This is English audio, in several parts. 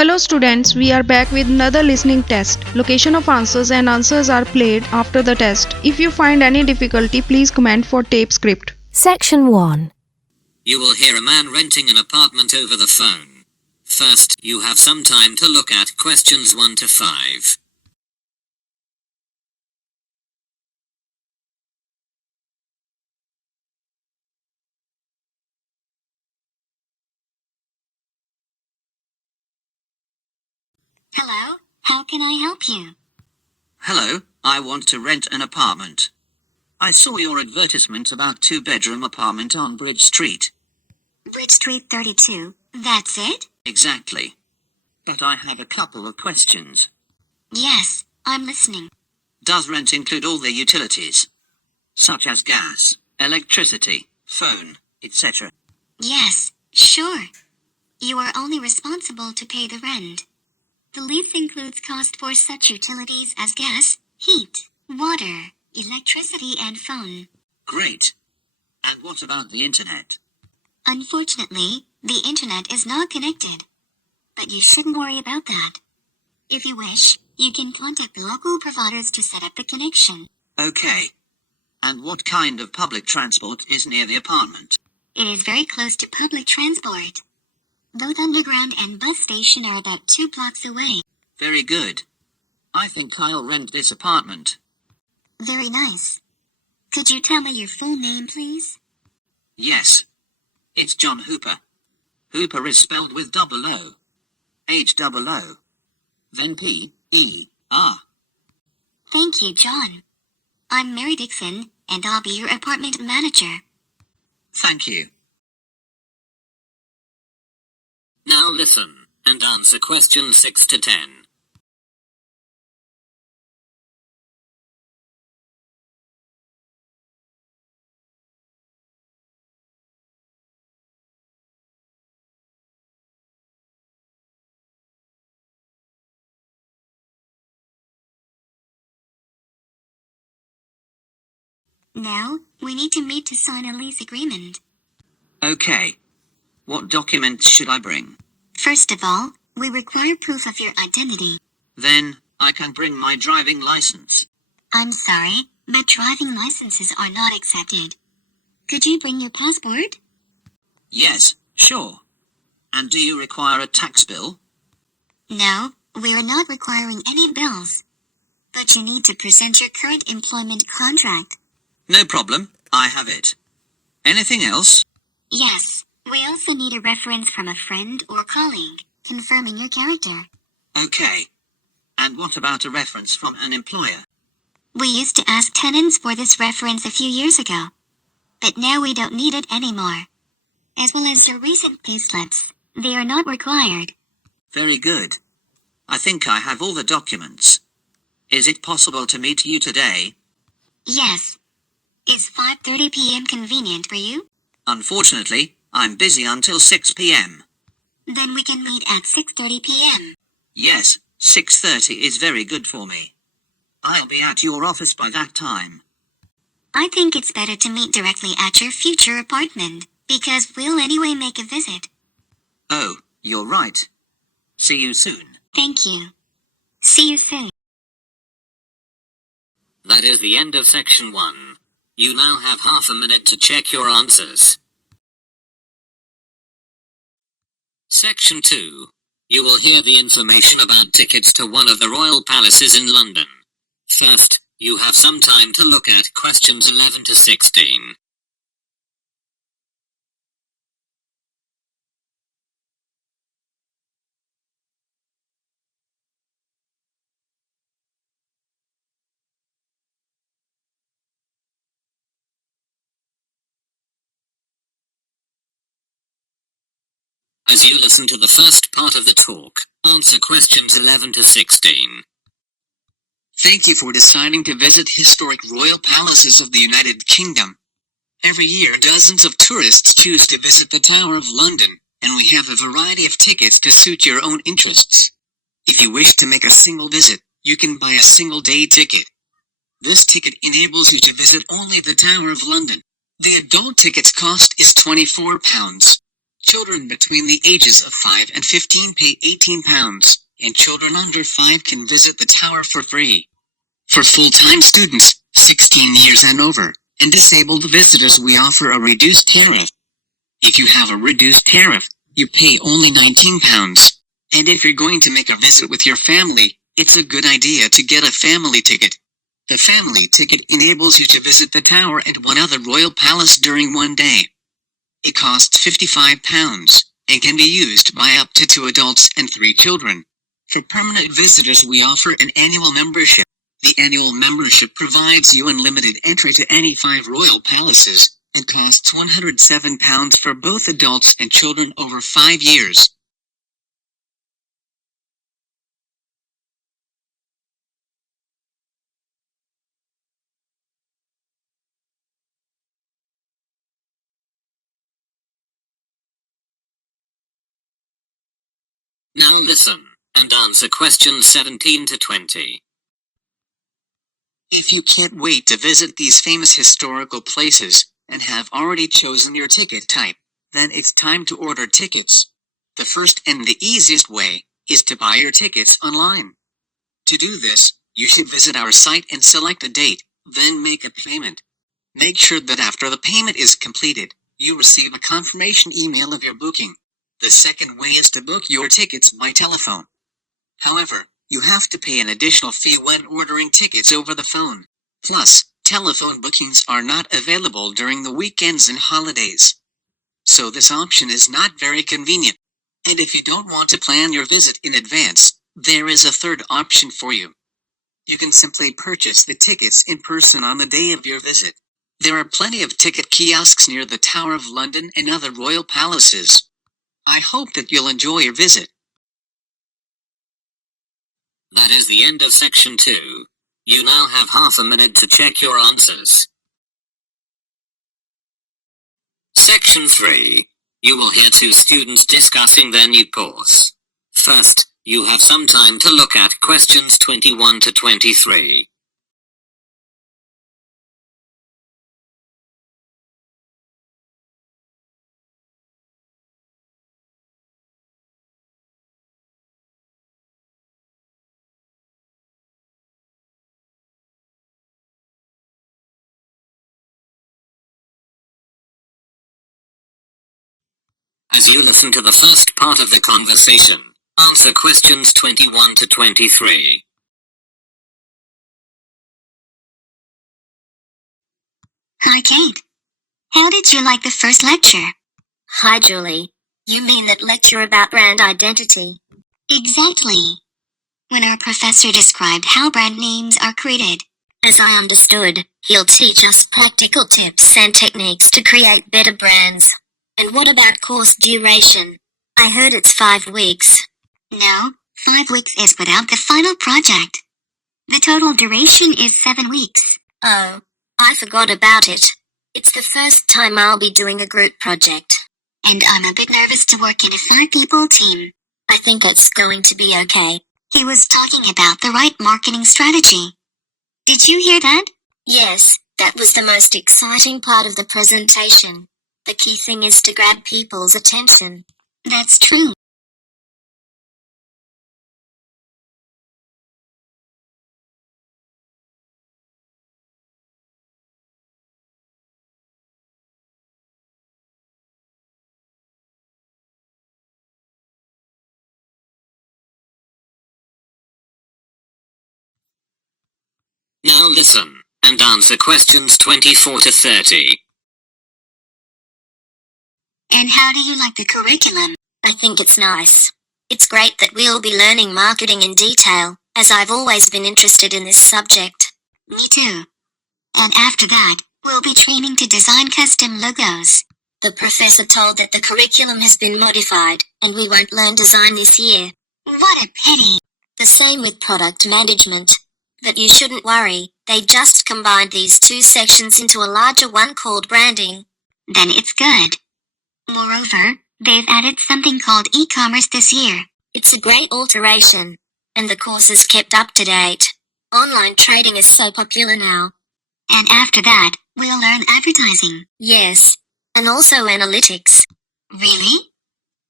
Hello students, we are back with another listening test. Location of answers and answers are played after the test. If you find any difficulty, please comment for tape script. Section 1. You will hear a man renting an apartment over the phone. First, you have some time to look at questions 1 to 5. Hello, how can I help you? Hello, I want to rent an apartment. I saw your advertisement about 2-bedroom apartment on Bridge Street. Bridge Street 32, that's it? Exactly. But I have a couple of questions. Yes, I'm listening. Does rent include all the utilities? Such as gas, electricity, phone, etc. Yes, sure. You are only responsible to pay the rent. The lease includes cost for such utilities as gas, heat, water, electricity and phone. Great. And what about the internet? Unfortunately, the internet is not connected. But you shouldn't worry about that. If you wish, you can contact the local providers to set up the connection. Okay. And what kind of public transport is near the apartment? It is very close to public transport. Both underground and bus station are about 2 blocks away. Very good. I think I'll rent this apartment. Very nice. Could you tell me your full name, please? Yes. It's John Hooper. Hooper is spelled with double O. H-double-O. Then P-E-R. Thank you, John. I'm Mary Dixon, and I'll be your apartment manager. Thank you. Now listen, and answer questions 6 to 10. Now, we need to meet to sign a lease agreement. Okay. What documents should I bring? First of all, we require proof of your identity. Then, I can bring my driving license. I'm sorry, but driving licenses are not accepted. Could you bring your passport? Yes, sure. And do you require a tax bill? No, we are not requiring any bills. But you need to present your current employment contract. No problem, I have it. Anything else? Yes, we also need a reference from a friend or colleague, confirming your character. Okay. And what about a reference from an employer? We used to ask tenants for this reference a few years ago. But now we don't need it anymore. As well as your recent payslips, they are not required. Very good. I think I have all the documents. Is it possible to meet you today? Yes. Is 5:30 p.m. convenient for you? Unfortunately, I'm busy until 6 p.m. Then we can meet at 6:30 p.m. Yes, 6:30 is very good for me. I'll be at your office by that time. I think it's better to meet directly at your future apartment, because we'll anyway make a visit. Oh, you're right. See you soon. Thank you. See you soon. That is the end of section 1. You now have half a minute to check your answers. Section 2. You will hear the information about tickets to one of the royal palaces in London. First, you have some time to look at questions 11 to 16. As you listen to the first part of the talk, answer questions 11 to 16. Thank you for deciding to visit historic royal palaces of the United Kingdom. Every year dozens of tourists choose to visit the Tower of London, and we have a variety of tickets to suit your own interests. If you wish to make a single visit, you can buy a single-day ticket. This ticket enables you to visit only the Tower of London. The adult ticket's cost is £24. Children between the ages of 5 and 15 pay £18, and children under 5 can visit the tower for free. For full-time students, 16 years and over, and disabled visitors we offer a reduced tariff. If you have a reduced tariff, you pay only £19. And if you're going to make a visit with your family, it's a good idea to get a family ticket. The family ticket enables you to visit the tower and one other royal palace during one day. It costs £55 and can be used by up to 2 adults and 3 children. For permanent visitors we offer an annual membership. The annual membership provides you unlimited entry to any 5 royal palaces and costs £107 for both adults and children over 5 years. Now listen and answer questions 17 to 20. If you can't wait to visit these famous historical places and have already chosen your ticket type, then it's time to order tickets. The first and the easiest way is to buy your tickets online. To do this, you should visit our site and select a date, then make a payment. Make sure that after the payment is completed, you receive a confirmation email of your booking. The second way is to book your tickets by telephone. However, you have to pay an additional fee when ordering tickets over the phone. Plus, telephone bookings are not available during the weekends and holidays. So this option is not very convenient. And if you don't want to plan your visit in advance, there is a third option for you. You can simply purchase the tickets in person on the day of your visit. There are plenty of ticket kiosks near the Tower of London and other royal palaces. I hope that you'll enjoy your visit. That is the end of section 2. You now have half a minute to check your answers. Section 3. You will hear 2 students discussing their new course. First, you have some time to look at questions 21 to 23. As you listen to the first part of the conversation, answer questions 21 to 23. Hi, Kate. How did you like the first lecture? Hi, Julie. You mean that lecture about brand identity? Exactly. When our professor described how brand names are created. As I understood, he'll teach us practical tips and techniques to create better brands. And what about course duration? I heard it's 5 weeks. No, 5 weeks is without the final project. The total duration is 7 weeks. Oh, I forgot about it. It's the first time I'll be doing a group project. And I'm a bit nervous to work in a 5-people team. I think it's going to be okay. He was talking about the right marketing strategy. Did you hear that? Yes, that was the most exciting part of the presentation. The key thing is to grab people's attention. That's true. Now listen and answer questions 24 to 30. And how do you like the curriculum? I think it's nice. It's great that we'll be learning marketing in detail, as I've always been interested in this subject. Me too. And after that, we'll be training to design custom logos. The professor told that the curriculum has been modified, and we won't learn design this year. What a pity. The same with product management. But you shouldn't worry, they just combined these 2 sections into a larger one called branding. Then it's good. Moreover, they've added something called e-commerce this year. It's a great alteration, and the course is kept up to date. Online trading is so popular now. And after that, we'll learn advertising. Yes, and also analytics. Really?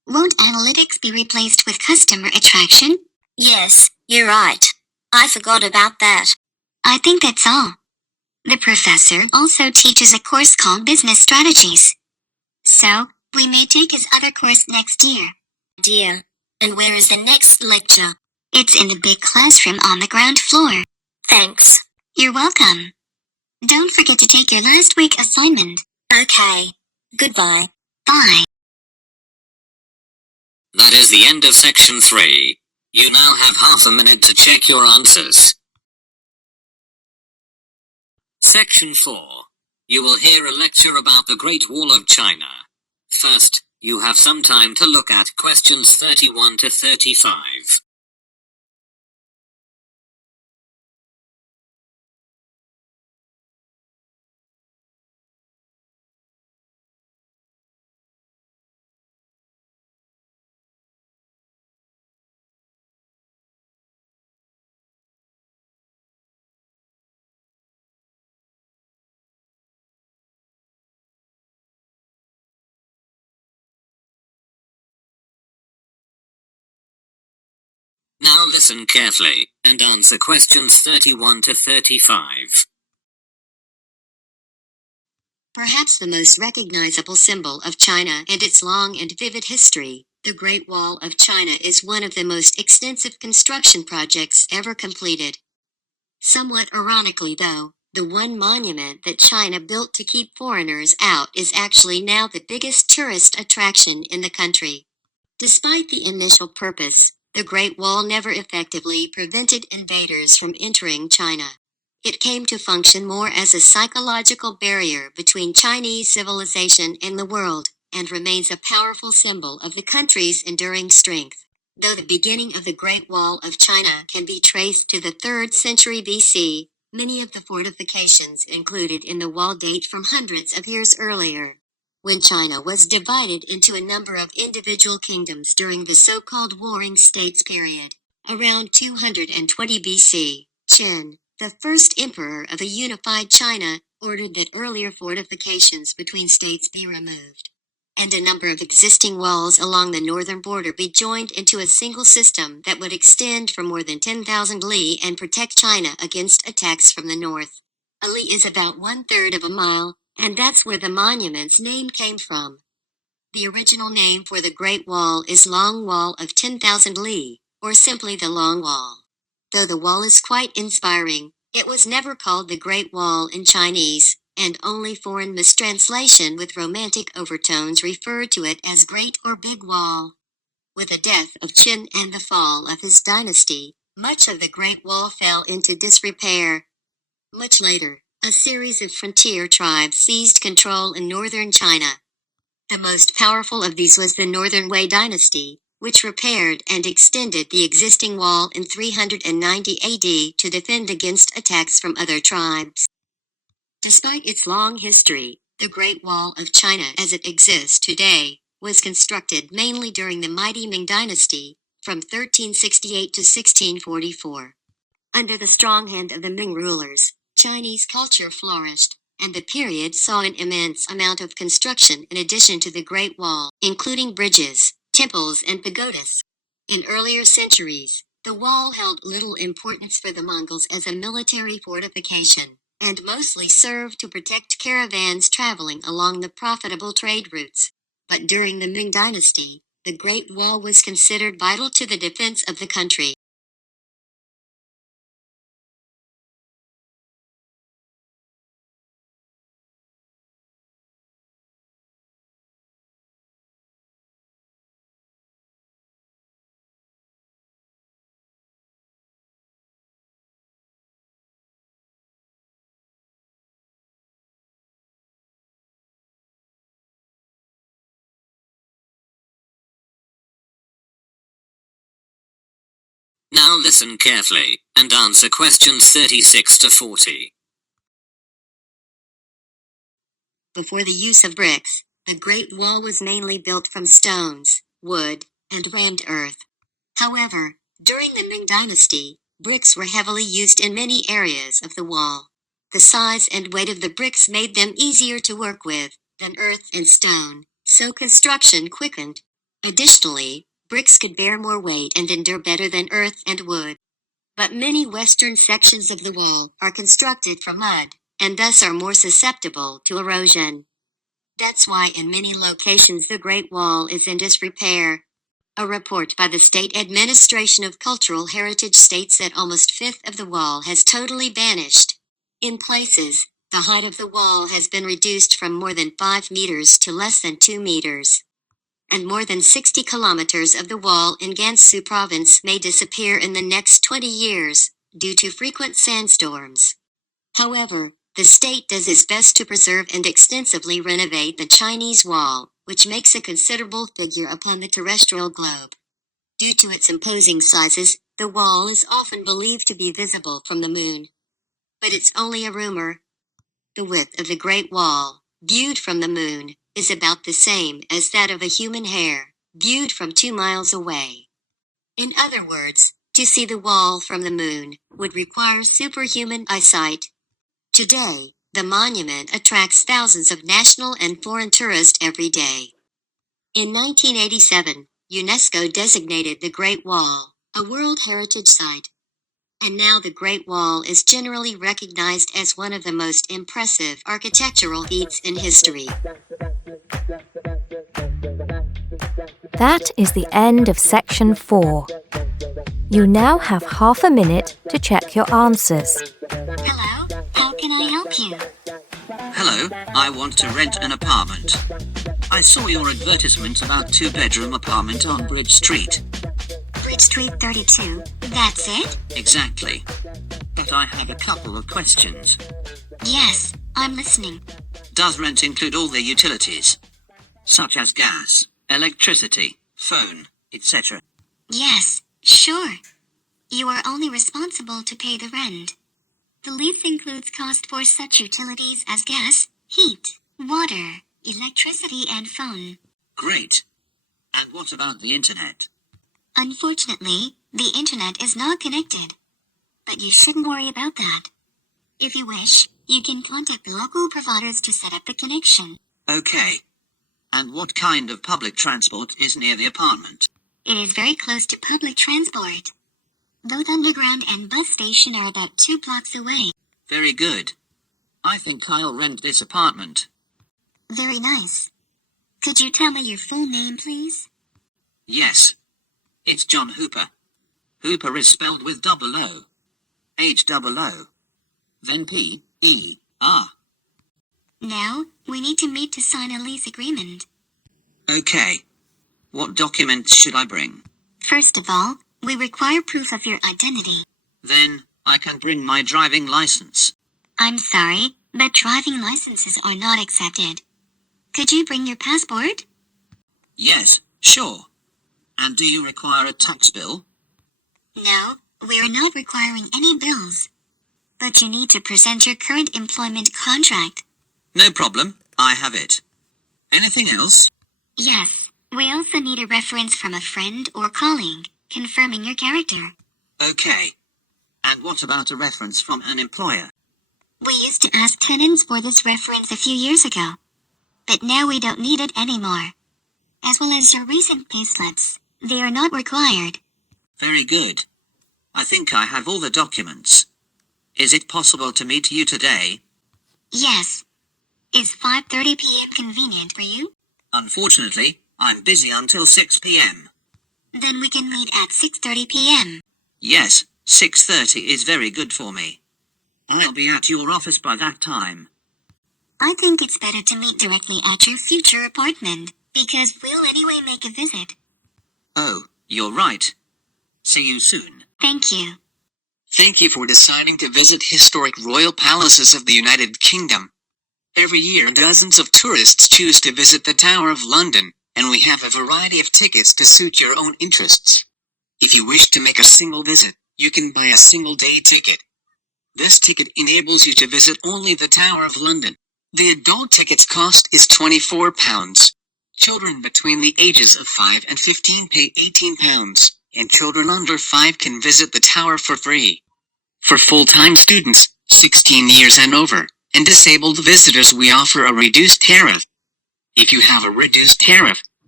Won't analytics be replaced with customer attraction? Yes, you're right. I forgot about that. I think that's all. The professor also teaches a course called Business Strategies. So, we may take his other course next year. Dear. And where is the next lecture? It's in the big classroom on the ground floor. Thanks. You're welcome. Don't forget to take your last week assignment. Okay. Goodbye. Bye. That is the end of section 3. You now have half a minute to check your answers. Section 4. You will hear a lecture about the Great Wall of China. First, you have some time to look at questions 31 to 35. Now listen carefully, and answer questions 31 to 35. Perhaps the most recognizable symbol of China and its long and vivid history, the Great Wall of China is one of the most extensive construction projects ever completed. Somewhat ironically though, the one monument that China built to keep foreigners out is actually now the biggest tourist attraction in the country. Despite the initial purpose, the Great Wall never effectively prevented invaders from entering China. It came to function more as a psychological barrier between Chinese civilization and the world, and remains a powerful symbol of the country's enduring strength. Though the beginning of the Great Wall of China can be traced to the 3rd century BC, many of the fortifications included in the wall date from hundreds of years earlier, when China was divided into a number of individual kingdoms during the so-called Warring States period. Around 220 BC, Qin, the first emperor of a unified China, ordered that earlier fortifications between states be removed, and a number of existing walls along the northern border be joined into a single system that would extend for more than 10,000 li and protect China against attacks from the north. A li is about 1/3 of a mile, and that's where the monument's name came from. The original name for the Great Wall is Long Wall of 10,000 li, or simply the Long Wall. Though the wall is quite inspiring, it was never called the Great Wall in Chinese, and only foreign mistranslation with romantic overtones referred to it as Great or Big Wall. With the death of Qin and the fall of his dynasty, much of the Great Wall fell into disrepair. Much later, a series of frontier tribes seized control in northern China. The most powerful of these was the Northern Wei dynasty, which repaired and extended the existing wall in 390 AD to defend against attacks from other tribes. Despite its long history, the Great Wall of China as it exists today was constructed mainly during the mighty Ming dynasty, from 1368 to 1644. Under the strong hand of the Ming rulers, Chinese culture flourished, and the period saw an immense amount of construction in addition to the Great Wall, including bridges, temples, and pagodas. In earlier centuries, the wall held little importance for the Mongols as a military fortification, and mostly served to protect caravans traveling along the profitable trade routes. But during the Ming dynasty, the Great Wall was considered vital to the defense of the country. Now listen carefully, and answer questions 36 to 40. Before the use of bricks, the Great Wall was mainly built from stones, wood, and rammed earth. However, during the Ming dynasty, bricks were heavily used in many areas of the wall. The size and weight of the bricks made them easier to work with than earth and stone, so construction quickened. Additionally, bricks could bear more weight and endure better than earth and wood. But many western sections of the wall are constructed from mud, and thus are more susceptible to erosion. That's why in many locations the Great Wall is in disrepair. A report by the State Administration of Cultural Heritage states that almost a fifth of the wall has totally vanished. In places, the height of the wall has been reduced from more than 5 meters to less than 2 meters. And more than 60 kilometers of the wall in Gansu province may disappear in the next 20 years, due to frequent sandstorms. However, the state does its best to preserve and extensively renovate the Chinese wall, which makes a considerable figure upon the terrestrial globe. Due to its imposing sizes, the wall is often believed to be visible from the moon. But it's only a rumor. The width of the Great Wall, viewed from the moon, is about the same as that of a human hair, viewed from 2 miles away. In other words, to see the wall from the moon would require superhuman eyesight. Today, the monument attracts thousands of national and foreign tourists every day. In 1987, UNESCO designated the Great Wall a World Heritage Site. And now the Great Wall is generally recognized as one of the most impressive architectural feats in history. That is the end of section 4. You now have half a minute to check your answers. Hello, how can I help you? Hello, I want to rent an apartment. I saw your advertisement about 2-bedroom apartment on Bridge Street. Bridge Street 32, that's it? Exactly. But I have a couple of questions. Yes, I'm listening. Does rent include all the utilities? Such as gas, electricity, phone, etc. Yes, sure. You are only responsible to pay the rent. The lease includes cost for such utilities as gas, heat, water, electricity and phone. Great. And what about the internet? Unfortunately, the internet is not connected. But you shouldn't worry about that. If you wish, you can contact the local providers to set up the connection. Okay. And what kind of public transport is near the apartment? It is very close to public transport. Both underground and bus station are about 2 blocks away. Very good. I think I'll rent this apartment. Very nice. Could you tell me your full name, please? Yes. It's John Hooper. Hooper is spelled with double O. H-double-O. Then P-E-R. Now, we need to meet to sign a lease agreement. Okay. What documents should I bring? First of all, we require proof of your identity. Then, I can bring my driving license. I'm sorry, but driving licenses are not accepted. Could you bring your passport? Yes, sure. And do you require a tax bill? No, we are not requiring any bills. But you need to present your current employment contract. No problem, I have it. Anything else? Yes, we also need a reference from a friend or colleague, confirming your character. Okay. And what about a reference from an employer? We used to ask tenants for this reference a few years ago. But now we don't need it anymore. As well as your recent payslips, they are not required. Very good. I think I have all the documents. Is it possible to meet you today? Yes. Is 5:30 p.m. convenient for you? Unfortunately, I'm busy until 6 p.m. Then we can meet at 6:30 p.m. Yes, 6:30 is very good for me. I'll be at your office by that time. I think it's better to meet directly at your future apartment, because we'll anyway make a visit. Oh, you're right. See you soon. Thank you. Thank you for deciding to visit historic royal palaces of the United Kingdom. Every year dozens of tourists choose to visit the Tower of London, and we have a variety of tickets to suit your own interests. If you wish to make a single visit, you can buy a single-day ticket. This ticket enables you to visit only the Tower of London. The adult ticket's cost is £24. Children between the ages of 5 and 15 pay £18, and children under 5 can visit the tower for free. For full-time students, 16 years and over, and disabled visitors we offer a reduced tariff. If you have a reduced tariff,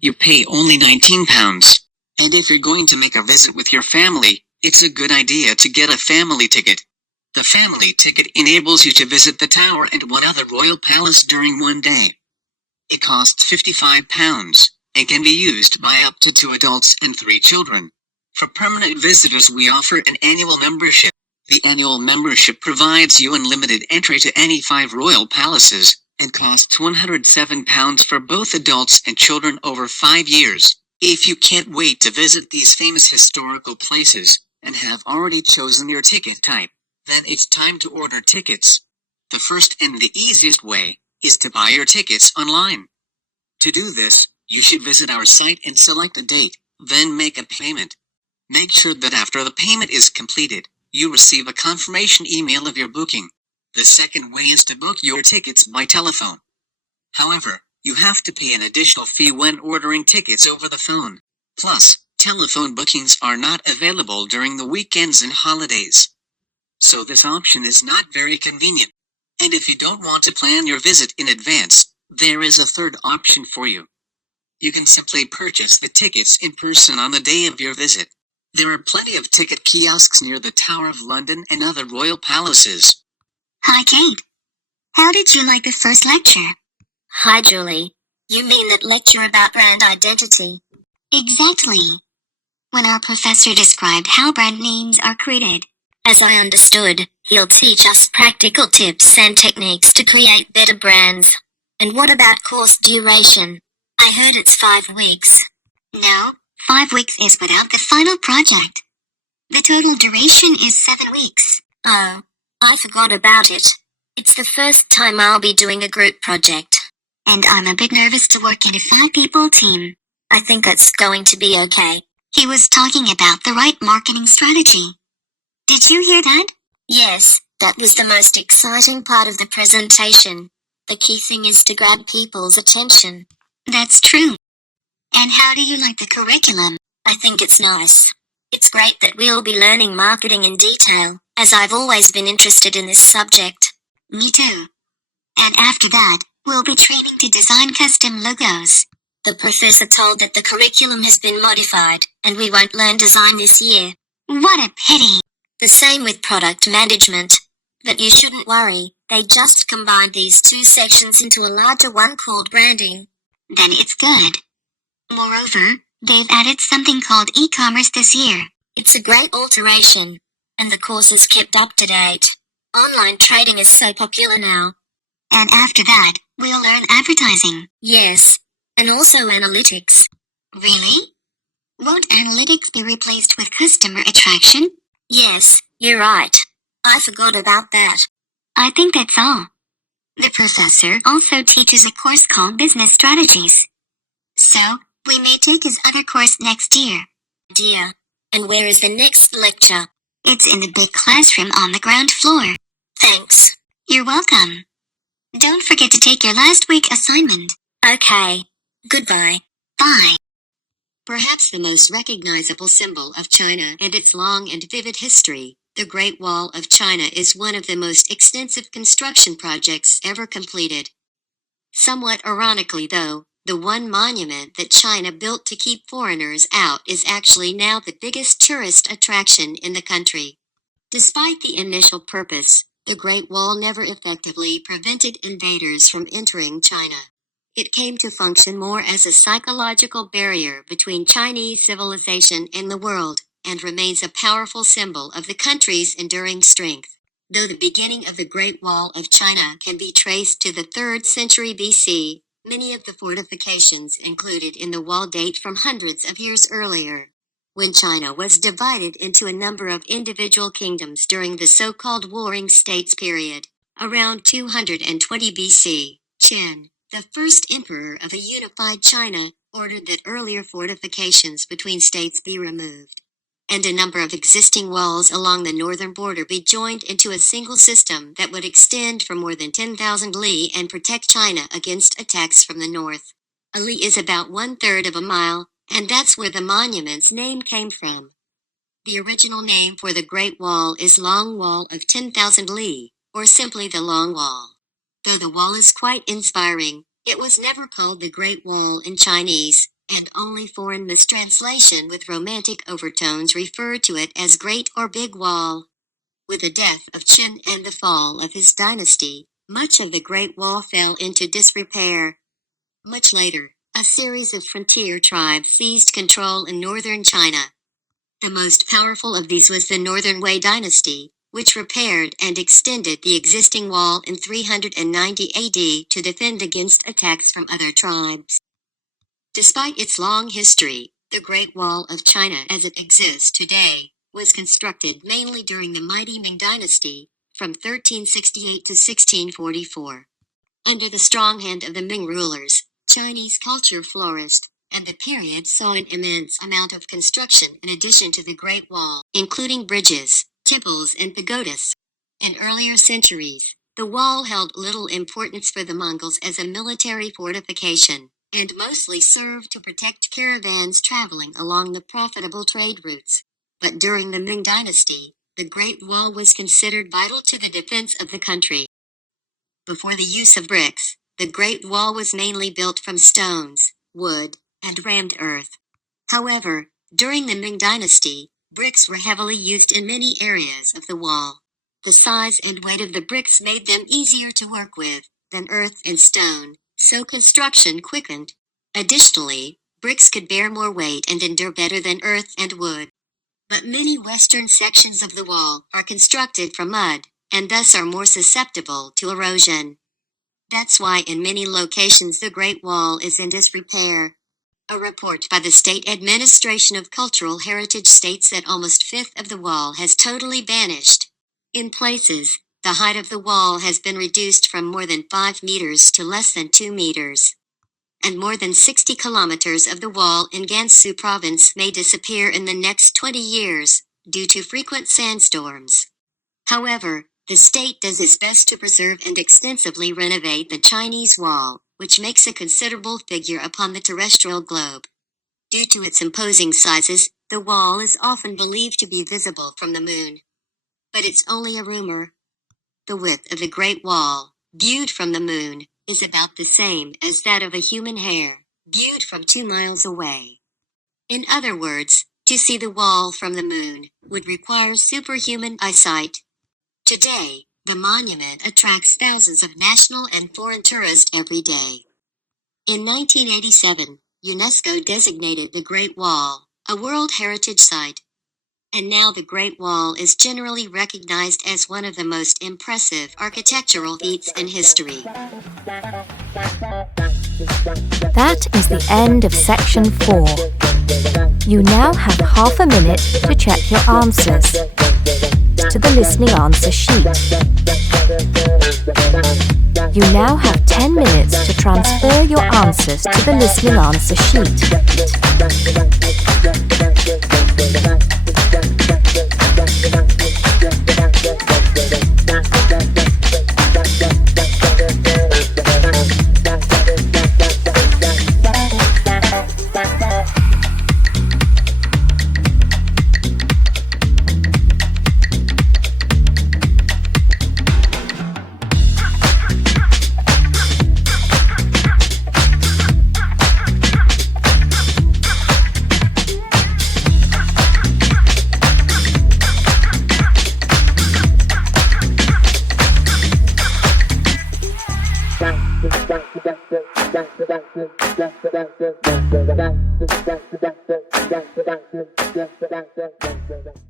you pay only £19. And if you're going to make a visit with your family, it's a good idea to get a family ticket. The family ticket enables you to visit the tower and one other royal palace during one day. It costs £55 and can be used by up to 2 adults and 3 children. For permanent visitors, we offer an annual membership. The annual membership provides you unlimited entry to any 5 royal palaces and costs £107 for both adults and children over 5 years. If you can't wait to visit these famous historical places and have already chosen your ticket type, then it's time to order tickets. The first and the easiest way is to buy your tickets online. To do this, you should visit our site and select a date, then make a payment. Make sure that after the payment is completed, you receive a confirmation email of your booking. The second way is to book your tickets by telephone. However, you have to pay an additional fee when ordering tickets over the phone. Plus, telephone bookings are not available during the weekends and holidays. So this option is not very convenient. And if you don't want to plan your visit in advance, there is a third option for you. You can simply purchase the tickets in person on the day of your visit. There are plenty of ticket kiosks near the Tower of London and other royal palaces. Hi, Kate. How did you like the first lecture? Hi, Julie. You mean that lecture about brand identity? Exactly. When our professor described how brand names are created. As I understood, he'll teach us practical tips and techniques to create better brands. And what about course duration? I heard it's 5 weeks. No, 5 weeks is without the final project. The total duration is 7 weeks. Oh, I forgot about it. It's the first time I'll be doing a group project. And I'm a bit nervous to work in a 5-people team. I think it's going to be okay. He was talking about the right marketing strategy. Did you hear that? Yes, that was the most exciting part of the presentation. The key thing is to grab people's attention. That's true. And how do you like the curriculum? I think it's nice. It's great that we'll be learning marketing in detail, as I've always been interested in this subject. Me too. And after that, we'll be training to design custom logos. The professor told that the curriculum has been modified, and we won't learn design this year. What a pity. The same with product management. But you shouldn't worry, they just combined these 2 sections into a larger one called branding. Then it's good. Moreover, they've added something called e-commerce this year. It's a great alteration, and the course is kept up to date. Online trading is so popular now. And after that, we'll learn advertising. Yes, and also analytics. Really? Won't analytics be replaced with customer attraction? Yes, you're right. I forgot about that. I think that's all. The professor also teaches a course called Business Strategies. So, we may take his other course next year. Dear. And where is the next lecture? It's in the big classroom on the ground floor. Thanks. You're welcome. Don't forget to take your last week assignment. Okay. Goodbye. Bye. Perhaps the most recognizable symbol of China and its long and vivid history, the Great Wall of China is one of the most extensive construction projects ever completed. Somewhat ironically though, the one monument that China built to keep foreigners out is actually now the biggest tourist attraction in the country. Despite the initial purpose, the Great Wall never effectively prevented invaders from entering China. It came to function more as a psychological barrier between Chinese civilization and the world, and remains a powerful symbol of the country's enduring strength. Though the beginning of the Great Wall of China can be traced to the 3rd century BC, many of the fortifications included in the wall date from hundreds of years earlier, when China was divided into a number of individual kingdoms during the so-called Warring States period. Around 220 BC, Qin, the first emperor of a unified China, ordered that earlier fortifications between states be removed, and a number of existing walls along the northern border be joined into a single system that would extend for more than 10,000 li and protect China against attacks from the north. A li is about 1/3 of a mile, and that's where the monument's name came from. The original name for the Great Wall is Long Wall of 10,000 li, or simply the Long Wall. Though the wall is quite inspiring, it was never called the Great Wall in Chinese, and only foreign mistranslation with romantic overtones refer to it as Great or Big Wall. With the death of Qin and the fall of his dynasty, much of the Great Wall fell into disrepair. Much later, a series of frontier tribes seized control in northern China. The most powerful of these was the Northern Wei dynasty, which repaired and extended the existing wall in 390 AD to defend against attacks from other tribes. Despite its long history, the Great Wall of China as it exists today was constructed mainly during the mighty Ming dynasty, from 1368 to 1644. Under the strong hand of the Ming rulers, Chinese culture flourished, and the period saw an immense amount of construction in addition to the Great Wall, including bridges, temples, and pagodas. In earlier centuries, the wall held little importance for the Mongols as a military fortification, and mostly served to protect caravans traveling along the profitable trade routes. But during the Ming dynasty, the Great Wall was considered vital to the defense of the country. Before the use of bricks, the Great Wall was mainly built from stones, wood, and rammed earth. However, during the Ming dynasty, bricks were heavily used in many areas of the wall. The size and weight of the bricks made them easier to work with than earth and stone, so construction quickened. Additionally, bricks could bear more weight and endure better than earth and wood. But many western sections of the wall are constructed from mud, and thus are more susceptible to erosion. That's why in many locations the Great Wall is in disrepair. A report by the State Administration of Cultural Heritage states that almost a fifth of the wall has totally vanished. In places, the height of the wall has been reduced from more than 5 meters to less than 2 meters. And more than 60 kilometers of the wall in Gansu province may disappear in the next 20 years, due to frequent sandstorms. However, the state does its best to preserve and extensively renovate the Chinese wall, which makes a considerable figure upon the terrestrial globe. Due to its imposing sizes, the wall is often believed to be visible from the moon. But it's only a rumor. The width of the Great Wall, viewed from the moon, is about the same as that of a human hair, viewed from 2 miles away. In other words, to see the wall from the moon would require superhuman eyesight. Today, the monument attracts thousands of national and foreign tourists every day. In 1987, UNESCO designated the Great Wall a World Heritage Site. And now the Great Wall is generally recognized as one of the most impressive architectural feats in history. That is the end of section 4. You now have half a minute to check your answers to the listening answer sheet. You now have 10 minutes to transfer your answers to the listening answer sheet. That's